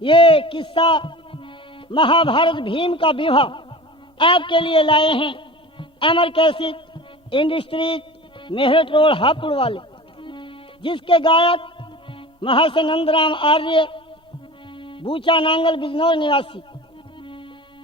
ये किस्सा महाभारत भीम का विवाह आपके लिए लाए हैं Amar cassette industries Meerut road Hapur वाले, जिसके गायक महर्षि नंदराम आर्य बूचा नांगल बिजनौर निवासी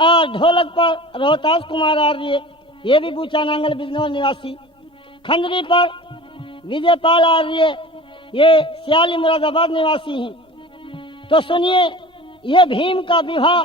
और ढोलक पर रोहतास कुमार आर्य, ये भी बूचा नांगल बिजनौर निवासी। खंडरी पर विजयपाल आर्य, ये सियाली मुरादाबाद निवासी हैं। तो सुनिए ये भीम का विवाह।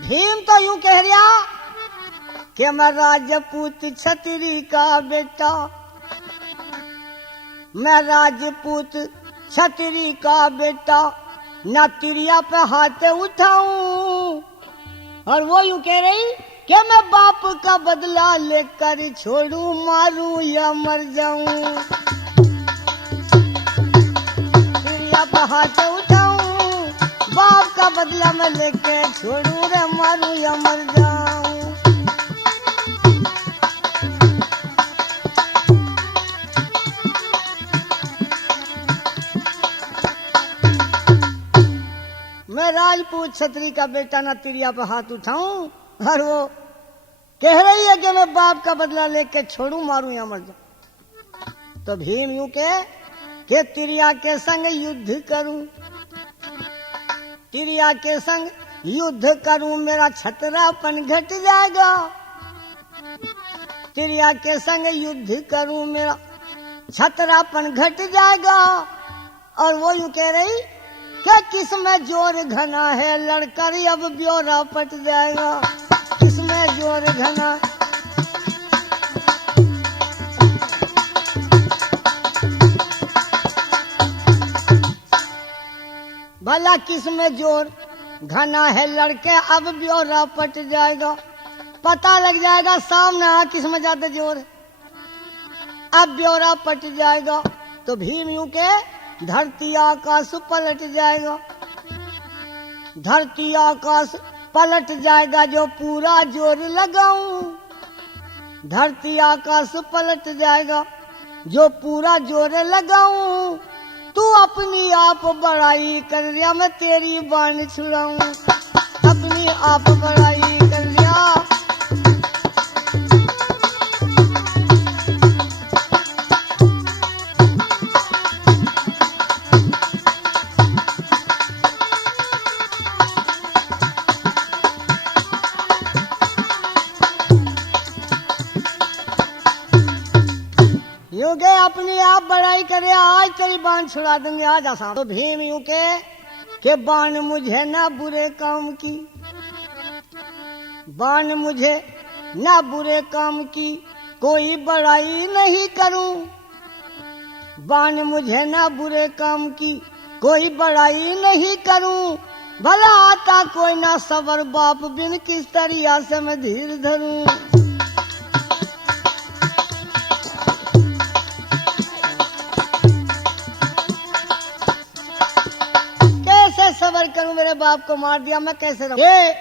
भीम तो यूं कह रहा कि मैं राजपूत छतरी का बेटा, मैं राजपूत छतरी का बेटा, ना तिरिया पे हाथ उठाऊं। और वो यूं कह रही कि मैं बाप का बदला लेकर छोड़ूं, मारूं या मर जाऊं। तिरिया पे हाथ उठाऊं, बाप का बदला मैं लेके छोड़ूं रे, मारूं या मर जाऊं। मैं राजपूत छतरी का बेटा, ना तिरिया पे हाथ उठाऊं। और वो कह रही है कि मैं बाप का बदला लेके छोड़ूं, मारूं या मर जाऊं। तो भीम यूं के तिरिया के संग युद्ध करूं, तिरिया के संग युद्ध करूं, मेरा छतरापन घट जाएगा। तिरिया के संग युद्ध करूं, मेरा छतरापन घट जाएगा। और वो यूं कह रही कि किसमें जोर घना है, लड़कर अब ब्योरा पट जाएगा। किसमें जोर घना, भला किसमें जोर घना है, लड़के अब ब्योरा पट जाएगा। पता लग जाएगा सामने किसमें ज्यादा जोर है, अब ब्योरा पट जाएगा। तो भीम यूं के धरती आकाश पलट जाएगा, धरती आकाश पलट जाएगा, जो पूरा जोर लगाऊं। धरती आकाश पलट जाएगा, जो पूरा जोर लगाऊं। तू अपनी आप बड़ाई कर लिया, मैं तेरी बाण छुड़ाऊं। अपनी आप बड़ाई कर लिया, यूं के अपनी आप बड़ाई करे, आज तेरी बाण छुड़ा दूंगे, आज आसान। तो भीम यूं के बाण मुझे ना बुरे काम की, बाण मुझे ना बुरे काम की, कोई बड़ाई नहीं करूं। बाण मुझे ना बुरे काम की, कोई बड़ाई नहीं करूं। भला आता कोई ना सबर बाप बिन, किस तरिया से मैं धीर धरूं। सबर करूं, मेरे बाप को मार दिया, मैं कैसे रहूं। ये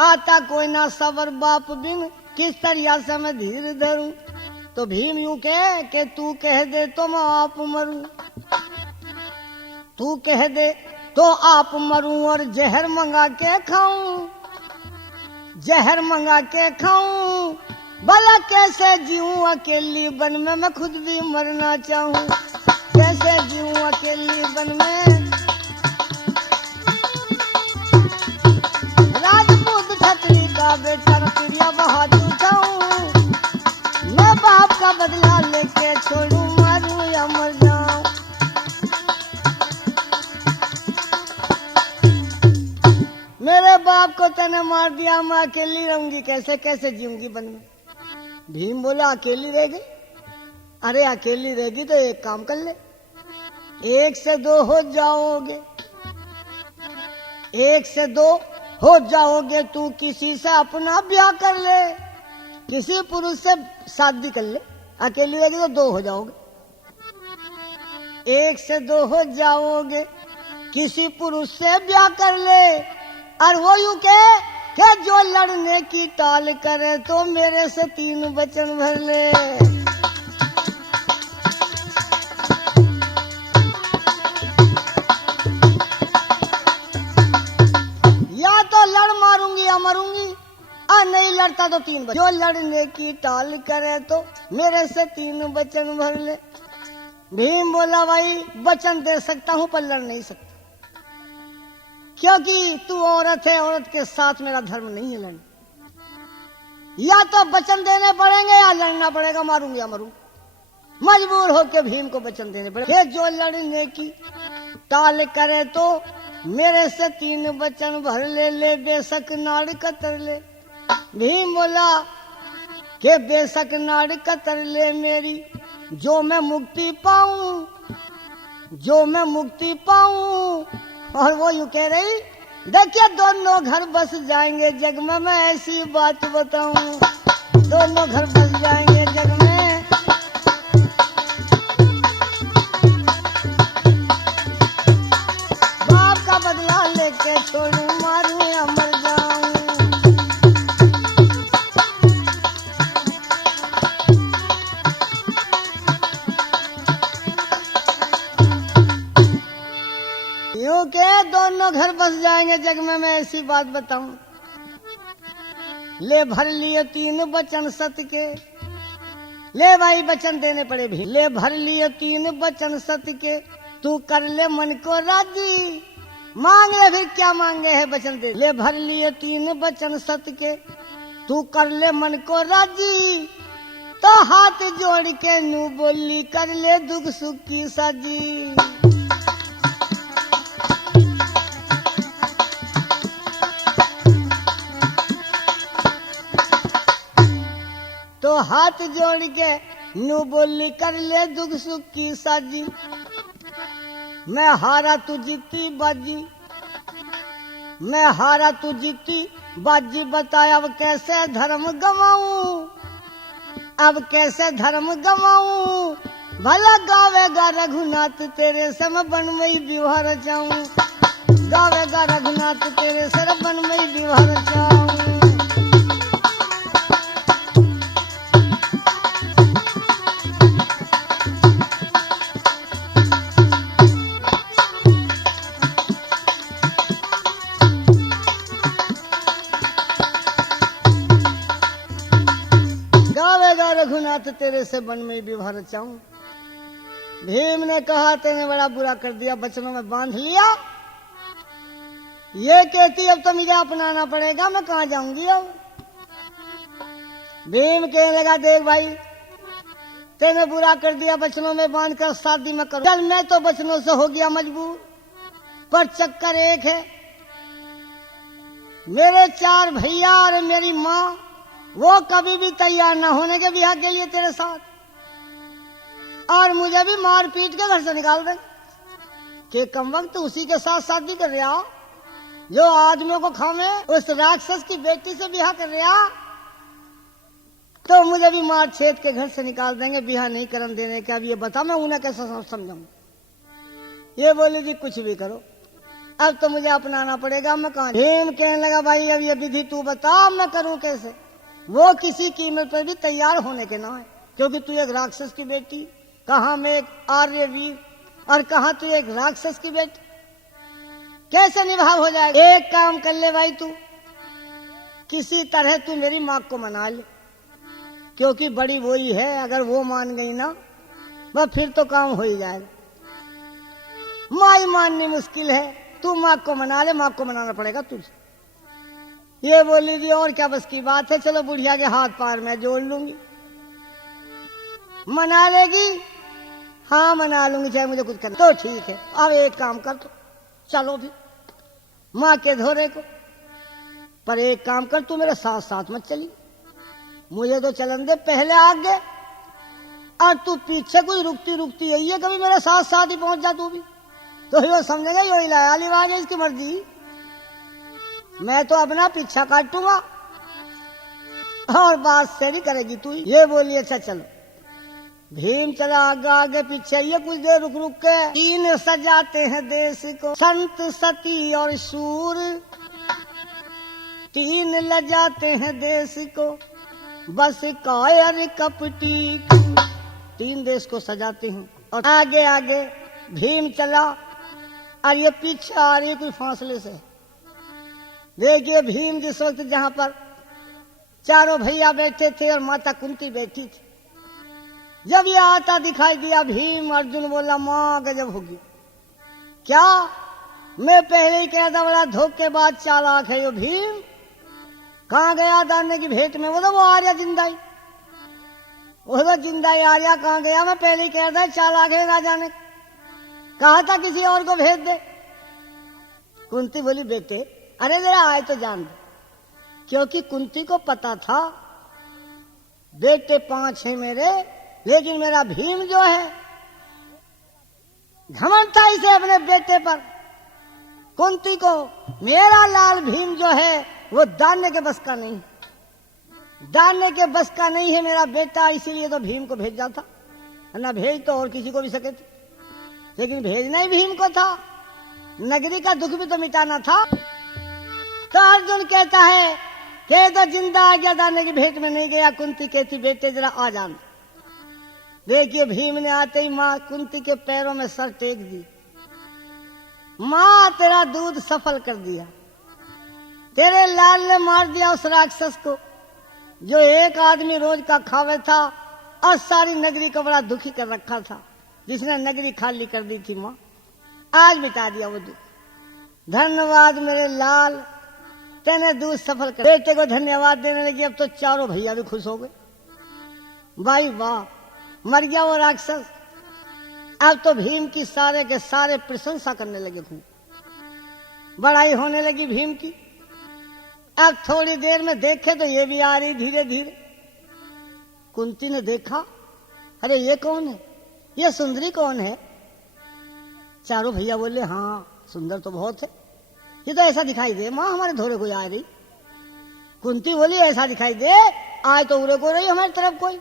आता कोई ना सबर बाप बिन, किस तरिया से मैं धीर धरूं। तो भीम यूं के तू कह दे तो मैं आप मरूं, तू कह दे तो आप मरूं, और जहर मंगा के खाऊं, जहर मंगा के खाऊं। भला कैसे जीऊं अकेली बन में, मैं खुद भी मरना चाहूं। कैसे जीऊं अकेली बन में, छतरी का बेटा, तिरिया हाथ उठाऊं। मैं बाप का बदला लेके छोड़ूं, मारूं या मर जाऊं। मेरे बाप को तने मार दिया, मैं अकेली रहूंगी, कैसे कैसे जीऊंगी बन में। भीम बोला अकेली रहेगी, अरे अकेली रहेगी तो एक काम कर ले, 1 से 2 हो जाओगे, 1 से 2 हो जाओगे। तू किसी से अपना ब्याह कर ले, किसी पुरुष से शादी कर ले, अकेली रहेगी तो 2 हो जाओगे। 1 से 2 हो जाओगे, किसी पुरुष से ब्याह कर ले। और वो यूं के जो लड़ने की टाल करे, तो मेरे से 3 वचन भर ले। तीन वचन, जो लड़ने की टाल करे तो मेरे से तीन वचन भर ले। भीम बोला भाई वचन दे सकता हूं पर लड़ नहीं सकता, क्योंकि तू औरत है, औरत के साथ मेरा धर्म नहीं है लड़ना। या तो वचन देने पड़ेंगे या लड़ना पड़ेगा, मारूंगी या मरूंगी। मजबूर होकर भीम को वचन देने पड़े, जो लड़ने की टाल करे तो मेरे से तीन वचन भर ले, ले बेशक नाड़ कतर ले। भीम बोला कि बेशक नाड़ कतर ले मेरी, जो मैं मुक्ति पाऊं, जो मैं मुक्ति पाऊं। और वो यूं कह रही, देखिए दोनों घर बस जाएंगे जग में, मैं ऐसी बात बताऊं, दोनों घर बस जाएंगे जग में। बाप का बदला लेके छोड़ू, मारूं या मर जाऊं। यूं के दोनों घर बस जाएंगे जग में, मैं ऐसी बात बताऊं। ले भर लिए तीन वचन सत के, ले भाई वचन देने पड़े भी। ले भर लिए तीन वचन सत के, तू कर ले मन को राजी, मांग ले फिर क्या मांगे है वचन दे। ले भर लिए तीन वचन सत के, तू कर ले मन को राजी, तो हाथ जोड़ के नू बोली कर ले दुख सुख की साजी। तो हाथ जोड़ के नू बोली कर ले दुख सुख की साजी। मैं हारा तू जीती बाजी, मैं हारा तू जीती बाजी, बताया अब कैसे धर्म गवाऊं, अब कैसे धर्म गवाऊं। भला गावेगा रघुनाथ तेरे सम बनमई विवाह रचाऊं, गावेगा रघुनाथ तेरे सर बनमई विवाह रचाऊं। रघुनाथ तेरे से वन में विवाह रचाऊं। भीम ने कहा तेने बड़ा बुरा कर दिया, बचनों में बांध लिया। ये कहती अब तो मुझे अपनाना पड़ेगा, मैं कहां जाऊंगी अब। भीम कहने लगा देख भाई तेने बुरा कर दिया, बचनों में बांध कर शादी में करो। चल मैं तो बचनों से हो गया मजबूर, पर चक्कर एक है, मेरे चार भैया और मेरी माँ वो कभी भी तैयार ना होने के ब्याह के लिए तेरे साथ, और मुझे भी मार पीट के घर से निकाल दे कि कम वक्त उसी के साथ शादी कर रहा जो आदमियों को खामे, उस राक्षस की बेटी से ब्याह कर रहा, तो मुझे भी मार छेद के घर से निकाल देंगे, ब्याह नहीं करन देने का। अब ये बता मैं उन्हें कैसे समझाऊं। ये बोली जी कुछ भी करो, अब तो मुझे अपनाना पड़ेगा, मैं कहां। भीम कहने लगा भाई अब ये विधि तू बता मैं करूं कैसे। वो किसी कीमत पर भी तैयार होने के ना है, क्योंकि तू एक राक्षस की बेटी, कहां मैं एक आर्य वीर, और कहां तू एक राक्षस की बेटी, कैसे निभाव हो जाएगा। एक काम कर ले भाई तू, किसी तरह तू मेरी माँ को मना ले, क्योंकि बड़ी वही है, अगर वो मान गई ना वह फिर तो काम हो ही जाएगा। माँ ही माननी मुश्किल है, तू माँ को मना ले, माँ को मनाना पड़ेगा तुझे। ये बोली जी और क्या बस की बात है, चलो बुढ़िया के हाथ पार मैं जोड़ लूंगी। मना लेगी? हाँ मना लूंगी, चाहे मुझे कुछ करना तो ठीक है। अब एक काम कर तो चलो भी माँ के धोरे को, पर एक काम कर तू मेरे साथ साथ मत चली, मुझे तो चलन दे पहले आगे, और तू पीछे कुछ रुकती रुकती है, ये कभी मेरे साथ साथ ही पहुंच जा तू भी, तो यो समझेगा यो लाया लिवाज है, इसकी मर्जी। मैं तो अपना पीछा काटूंगा और बात से नहीं करेगी तू। ये बोली अच्छा चलो। भीम चला आगे आगे पीछे, ये कुछ देर रुक रुक के तीन सजाते हैं देश को, संत सती और शूर, तीन लजाते हैं देश को, बस कायर कपटी, तीन देश को सजाते हैं। और आगे आगे भीम चला और ये पीछे आ रही है कोई फासले से। देखिए भीम जिस वक्त जहां पर चारों भैया बैठे थे और माता कुंती बैठी थी। जब ये आता दिखाई दिया भीम, अर्जुन बोला मां गजब होगी। क्या? मैं पहले ही कहता बड़ा धोखेबाज चालाक है यो भीम। कहाँ गया दाने की भेंट में? वो आर्या जिंदाई, वो जिंदाई आर्या कहाँ गया? मैं पहले ही कहता चालाक है, ना जाने कहा था किसी और को भेज दे। कुंती बोली बेटे अरे जरा आए तो जान दे, क्योंकि कुंती को पता था बेटे 5 हैं मेरे, लेकिन मेरा भीम जो है घमंड था इसे अपने बेटे पर। कुंती को मेरा लाल भीम जो है वो दानने के बस का नहीं, दानने के बस का नहीं है मेरा बेटा, इसीलिए तो भीम को भेजा था। ना भेज तो और किसी को भी सके थे, लेकिन भेजना ही भीम को था। नगरी का दुख भी तो मिटाना था। तो अर्जुन कहता है कि तो जिंदा आ गया, दाने की भेंट में नहीं गया। कुंती कहती बेटे जरा आ जान। देखिए भीम ने आते ही मां कुंती के पैरों में सर टेक दी। मां तेरा दूध सफल कर दिया, तेरे लाल ने मार दिया उस राक्षस को जो एक आदमी रोज का खावे था और सारी नगरी को बड़ा दुखी कर रखा था, जिसने नगरी खाली कर दी थी। मां आज मिटा दिया वो दुख। धन्यवाद मेरे लाल, तेने दूध सफल कर। बेटे को धन्यवाद देने लगी। अब तो चारों भैया भी खुश हो गए। भाई वाह, मर गया वो राक्षस। अब तो भीम की सारे के सारे प्रशंसा करने लगे, खूब बड़ाई होने लगी भीम की। अब थोड़ी देर में देखे तो ये भी आ रही धीरे धीरे। कुंती ने देखा अरे ये कौन है, ये सुंदरी कौन है? चारों भैया बोले हाँ सुंदर तो बहुत है, ये तो ऐसा दिखाई दे माँ हमारे धोरे कोई आ रही। कुंती बोली ऐसा दिखाई दे आए तो उरे को रही हमारी तरफ कोई।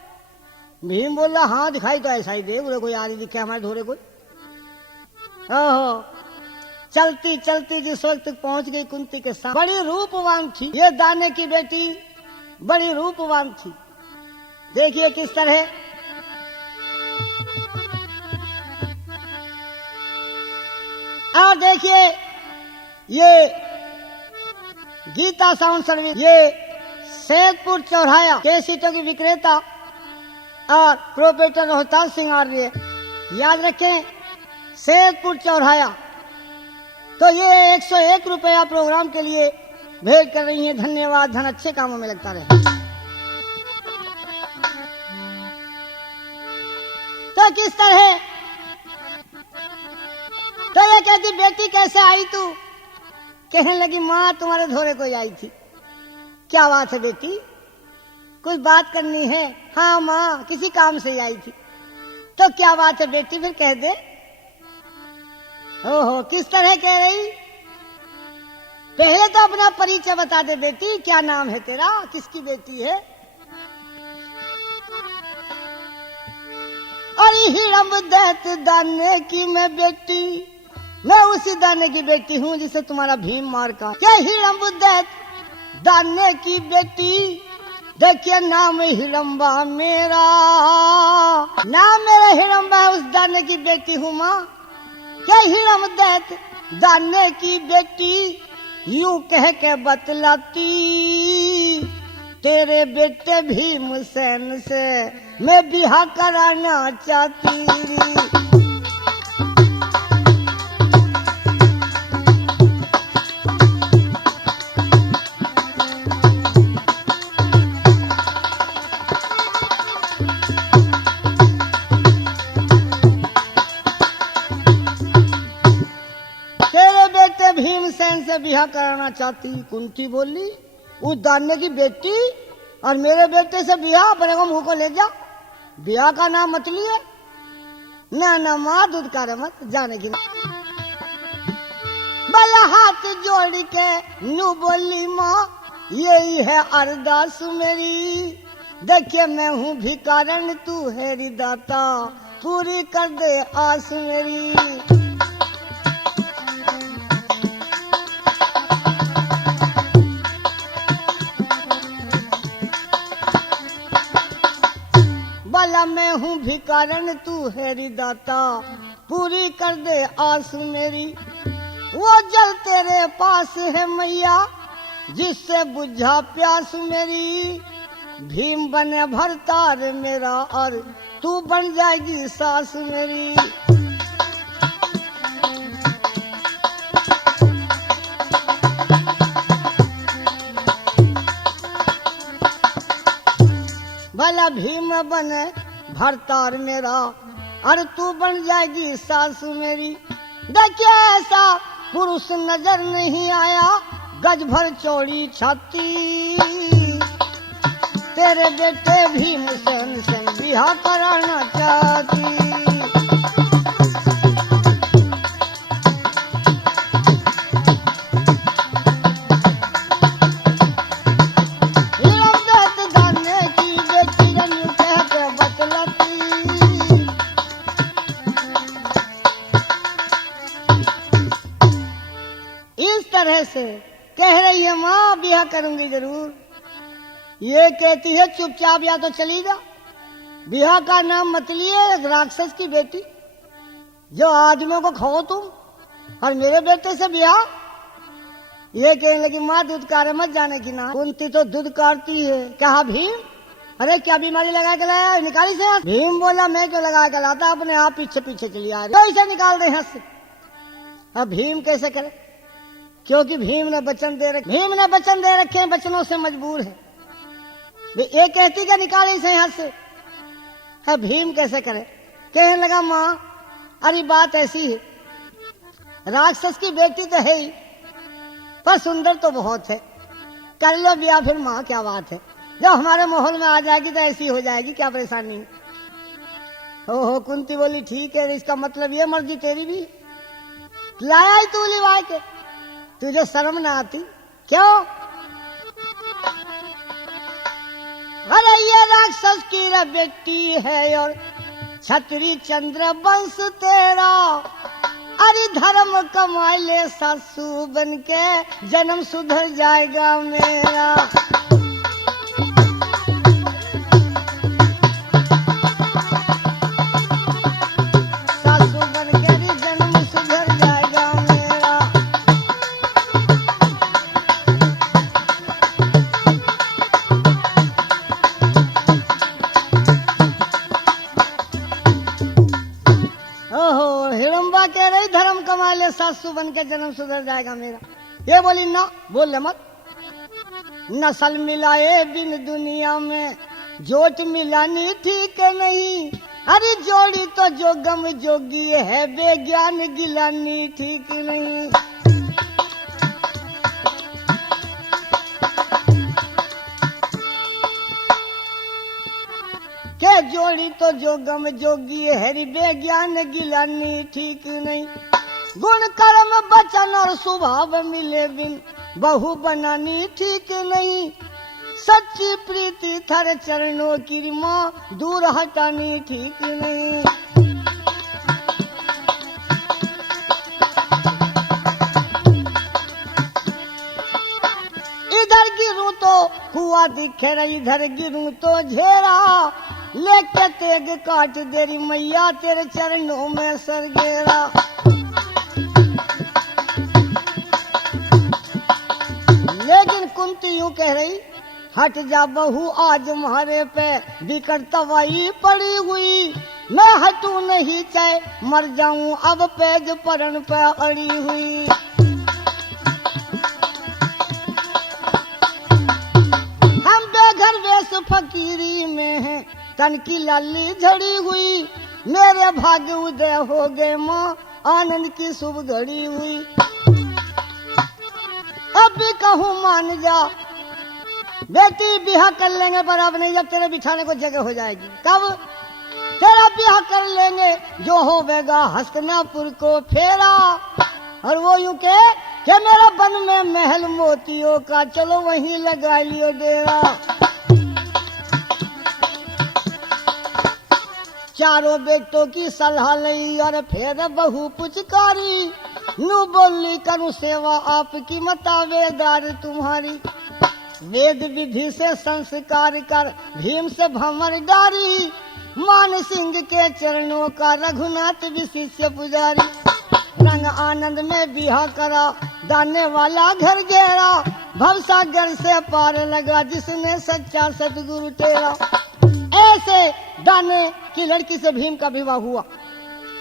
भीम बोला हाँ दिखाई तो ऐसा ही दे, उरे कोई आ रही दिखे हमारे धोरे कोई। ओहो, चलती चलती जिस वक्त पहुंच गई कुंती के साथ। बड़ी रूपवान थी ये दाने की बेटी, बड़ी रूपवान थी। देखिए किस तरह और देखिए ये गीता साउंड सर्विस, ये सैदपुर चौराहा कैसेटों की विक्रेता और प्रोपराइटर रोहतास सिंह आर्य, याद रखें सैदपुर चौराहा। तो ये 101 रुपया प्रोग्राम के लिए भेंट कर रही हैं। धन्यवाद, धन अच्छे कामों में लगता रहे। तो किस तरह तो ये कहती बेटी कैसे आई तू? कहने लगी माँ तुम्हारे धोरे कोई आई थी। क्या बात है बेटी, कुछ बात करनी है? हाँ माँ किसी काम से आई थी। तो क्या बात है बेटी फिर कह दे। ओहो, किस तरह कह रही? पहले तो अपना परिचय बता दे बेटी, क्या नाम है तेरा, किसकी बेटी है? अरे हिरम दैत दाने की मैं बेटी, मैं उसी दाने की बेटी हूँ जिसे तुम्हारा भीम मार का। क्या हिरम दैत दाने की बेटी, देखिए नाम हिरम्बा मेरा, नाम मेरा हिरम्बा है, उस दाने की बेटी हूँ माँ। क्या हिरम दैत दाने की बेटी, यूं कह के बतलाती तेरे बेटे भीमसेन से मैं बिहा कराना चाहती। भीमसेन से बिहा कराना चाहती। कुंती बोली उस दाने की बेटी और मेरे बेटे से बिहा, अपने को मुंह को ले जा, बिहा का नाम मत लिए। ना ना माँ दूध का मत जाने की। भला हाथ जोड़ के नू बोली माँ यही है अरदास मेरी, देखिए मैं हूँ भिखारन तू है दाता, पूरी कर दे आस मेरी। भला मैं हूँ भिखारन तू है दाता, पूरी कर दे आस मेरी। वो जल तेरे पास है मैया, जिससे बुझा प्यास मेरी, भीम बने भरतार मेरा और तू बन जाएगी सास मेरी। भला भीम बने भरतार मेरा और तू बन जाएगी सास मेरी। देखिए ऐसा पुरुष नजर नहीं आया, गज भर चौड़ी छाती, तेरे बेटे भीमसेन से बिहा कराना चाहती। से कह रही है माँ ब्याह करूंगी जरूर। ये कहती है चुपचाप या तो चली जा, ब्याह का नाम मत लिए। एक राक्षस की बेटी जो आदमियों को खाओ तुम और मेरे बेटे से ब्याह। ये कहने लगी माँ दूध कार मत जाने की ना। कुंती तो दूध कारती है। क्या भीम? अरे क्या बीमारी लगा के लाया, निकाली से हाथ। भीम बोला मैं क्यों लगा के लाता, अपने आप पीछे पीछे चली आ रही, इसे निकाल दे हाथ से। अब भीम कैसे करे, क्योंकि भीम ने वचन दे रखे हैं, वचनों से मजबूर है। ये कहती क्या निकाले इसे हाथ से। अब भीम कैसे करे। कहने लगा माँ अरे बात ऐसी है, राक्षस की बेटी तो है ही पर सुंदर तो बहुत है, कर लो ब्याह फिर माँ क्या बात है। जब हमारे माहौल में आ जाएगी तो ऐसी हो जाएगी, क्या परेशानी। हो कुंती बोली ठीक है, इसका मतलब ये मर्जी तेरी भी लाया ही तू लिवाए के, तुझे शर्म ना आती क्यों। अरे ये राक्षस की बेटी है और छतरी चंद्र वंश तेरा, अरे धर्म कमाए ले सासू बन के जन्म सुधर जाएगा मेरा। सासू बन के जन्म सुधर जाएगा मेरा। हिड़म्बा कह रही धर्म कमा ले सासू बन के जन्म सुधर जाएगा मेरा। ये बोली ना बोल ले मत। नस्ल मिलाए बिन दुनिया में जोट मिलानी ठीक नहीं, अरे जोड़ी तो जो गम जोगी है बेज्ञान गिलानी ठीक नहीं। के जोड़ी तो जो गम जोगी है बेज्ञान गिलानी ठीक नहीं। गुण कर्म वचन और स्वभाव मिले बिन बहु बनानी ठीक नहीं। सच्ची प्रीति थर चरणों की माँ दूर हटानी ठीक नहीं। इधर गिरूं तो कुआ दिखे रही, इधर गिरूं तो झेरा, लेके तेग काट देरी मैया तेरे चरणों में सरगेरा। लेकिन कुंती यूं कह रही हट जा बहू आज मारे पे बिकट तवाई पड़ी हुई, मैं हटू नहीं चाहे मर जाऊं अब पेज परण पे अड़ी हुई। हम बेघर वेश फकीरी में हैं, तन की लाली झड़ी हुई, मेरे भाग्य उदय हो गए माँ आनंद की शुभ घड़ी हुई। अब भी कहूँ मान जा बेटी ब्याह कर लेंगे पर अब नहीं, जब तेरे बिछाने को जगह हो जाएगी कब तेरा ब्याह कर लेंगे जो होवेगा हस्तिनापुर को फेरा। और वो यूं के मेरा बन में महल मोतियों का चलो वहीं लगा लियो डेरा। चारों बेटों की सलाह लई और फिर बहु पुचकारी, नू बोली करूं सेवा आपकी मतावेदार तुम्हारी। वेद विधि से संस्कार कर भीम से भंवर डारी, मान सिंह के चरणों का रघुनाथ विशिष्य पुजारी। रंग आनंद में बिहा करा दाने वाला घर घेरा, भवसागर से पार लगा जिसने सच्चा सतगुरु तेरा। ऐसे दाने की लड़की से भीम का विवाह हुआ।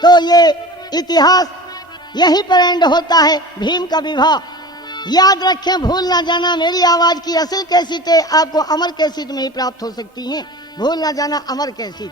तो ये इतिहास यहीं पर एंड होता है, भीम का विवाह। याद रखें, भूल ना जाना, मेरी आवाज की असल कैसेटें आपको अमर कैसेट में ही प्राप्त हो सकती हैं। भूल ना जाना, अमर कैसेट।